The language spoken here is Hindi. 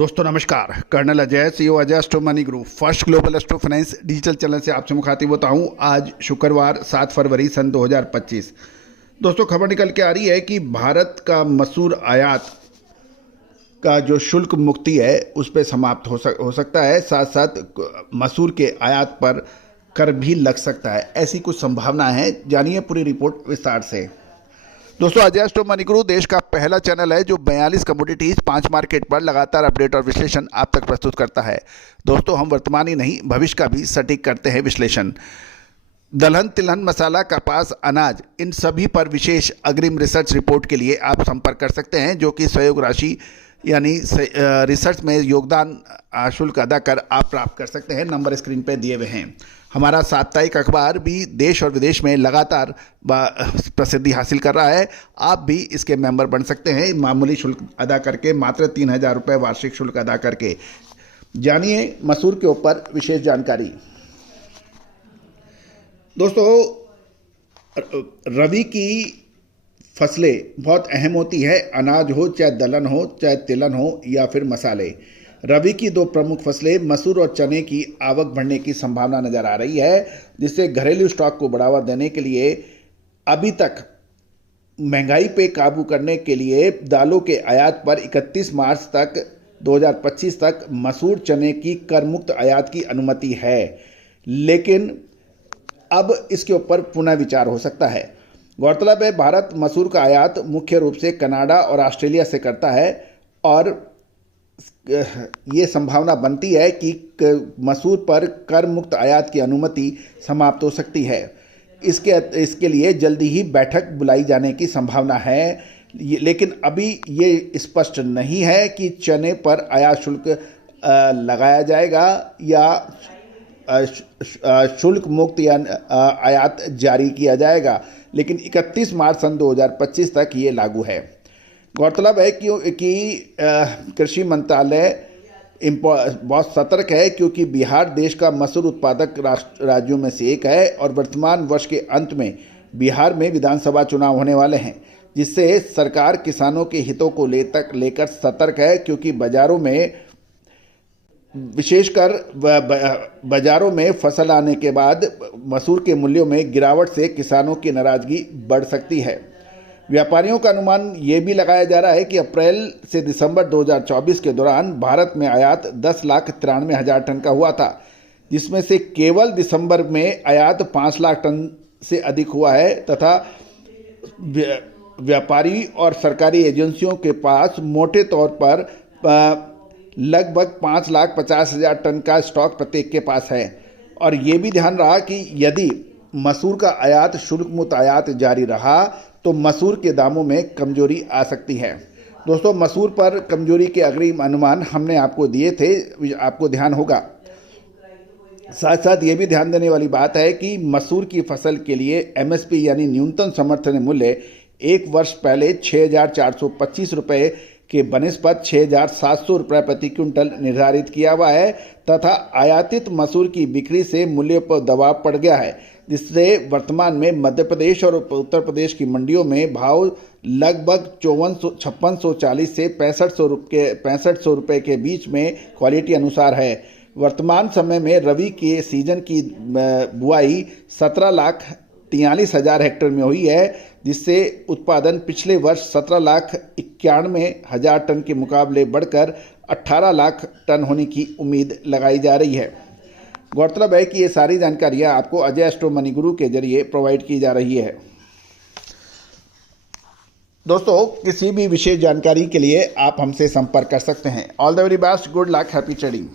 दोस्तों नमस्कार। Colonel Ajay, CEO Ajay astro money group first global astro finance digital channel से आपसे मुखातिब होता हूं। आज शुक्रवार 7 फरवरी सन 2025। दोस्तों खबर निकल के आ रही है कि भारत का मसूर आयात का जो शुल्क मुक्ति है उस पर समाप्त हो सकता है। साथ साथ मसूर के आयात पर कर भी लग सकता है, ऐसी कुछ संभावना है। जानिए पूरी रिपोर्ट विस्तार से। दोस्तों अजय एस्ट्रो मनी ग्रुप देश का पहला चैनल है जो 42 कमोडिटीज 5 मार्केट पर लगातार अपडेट और विश्लेषण आप तक प्रस्तुत करता है। दोस्तों हम वर्तमान ही नहीं भविष्य का भी सटीक करते हैं विश्लेषण। दलहन, तिलहन, मसाला, कपास, अनाज, इन सभी पर विशेष अग्रिम रिसर्च रिपोर्ट के लिए आप संपर्क कर सकते हैं, जो कि सहयोग राशि यानी रिसर्च में योगदान शुल्क अदा कर आप प्राप्त कर सकते हैं। नंबर स्क्रीन पर दिए हुए हैं। हमारा साप्ताहिक अखबार भी देश और विदेश में लगातार प्रसिद्धि हासिल कर रहा है। आप भी इसके मेंबर बन सकते हैं मामूली शुल्क अदा करके, मात्र 3000 रुपये वार्षिक शुल्क अदा करके। जानिए मसूर के ऊपर विशेष जानकारी। दोस्तों रबी की फसलें बहुत अहम होती है, अनाज हो, चाहे दलहन हो, चाहे तिलहन हो या फिर मसाले। रबी की दो प्रमुख फसलें मसूर और चने की आवक बढ़ने की संभावना नजर आ रही है, जिससे घरेलू स्टॉक को बढ़ावा देने के लिए अभी तक महंगाई पे काबू करने के लिए दालों के आयात पर 31 मार्च तक 2025 तक मसूर चने की कर मुक्त आयात की अनुमति है, लेकिन अब इसके ऊपर पुनः विचार हो सकता है। गौरतलब है भारत मसूर का आयात मुख्य रूप से कनाडा और ऑस्ट्रेलिया से करता है और ये संभावना बनती है कि मसूर पर कर मुक्त आयात की अनुमति समाप्त हो सकती है। इसके लिए जल्दी ही बैठक बुलाई जाने की संभावना है, लेकिन अभी ये स्पष्ट नहीं है कि चने पर आयात शुल्क लगाया जाएगा या शुल्क मुक्त या आयात जारी किया जाएगा, लेकिन 31 मार्च सन 2025 तक ये लागू है। गौरतलब है कि कृषि मंत्रालय बहुत सतर्क है, क्योंकि बिहार देश का मसूर उत्पादक राज्यों में से एक है और वर्तमान वर्ष के अंत में बिहार में विधानसभा चुनाव होने वाले हैं, जिससे सरकार किसानों के हितों को लेकर सतर्क है, क्योंकि बाजारों में विशेषकर बाजारों में फसल आने के बाद मसूर के मूल्यों में गिरावट से किसानों की नाराजगी बढ़ सकती है। व्यापारियों का अनुमान ये भी लगाया जा रहा है कि अप्रैल से दिसंबर 2024 के दौरान भारत में आयात 10,93,000 टन का हुआ था, जिसमें से केवल दिसंबर में आयात 5 लाख टन से अधिक हुआ है तथा व्यापारी और सरकारी एजेंसियों के पास मोटे तौर पर लगभग 5,50,000 टन का स्टॉक प्रत्येक के पास है। और ये भी ध्यान रहा कि यदि मसूर का आयात शुल्क मुक्त आयात जारी रहा तो मसूर के दामों में कमजोरी आ सकती है। दोस्तों मसूर पर कमजोरी के अग्रिम अनुमान हमने आपको दिए थे, आपको ध्यान होगा। साथ साथ ये भी ध्यान देने वाली बात है कि मसूर की फसल के लिए एमएसपी यानी न्यूनतम समर्थन मूल्य एक वर्ष पहले 6,425 रुपये के बनस्पत 6,700 रुपये प्रति क्विंटल निर्धारित किया हुआ है तथा आयातित मसूर की बिक्री से मूल्य पर दबाव पड़ गया है, जिससे वर्तमान में मध्य प्रदेश और उत्तर प्रदेश की मंडियों में भाव लगभग 5640 से 6500 रुपये के बीच में क्वालिटी अनुसार है। वर्तमान समय में रबी के सीजन की बुआई 17,43,000 हेक्टेयर में हुई है, जिससे उत्पादन पिछले वर्ष 17,91,000 टन के मुकाबले बढ़कर 18 लाख टन होने की उम्मीद लगाई जा रही है। गौरतलब है कि ये सारी जानकारियां आपको अजय एस्ट्रो मनी गुरु के जरिए प्रोवाइड की जा रही है। दोस्तों किसी भी विशेष जानकारी के लिए आप हमसे संपर्क कर सकते हैं। All the very best, good luck, happy trading.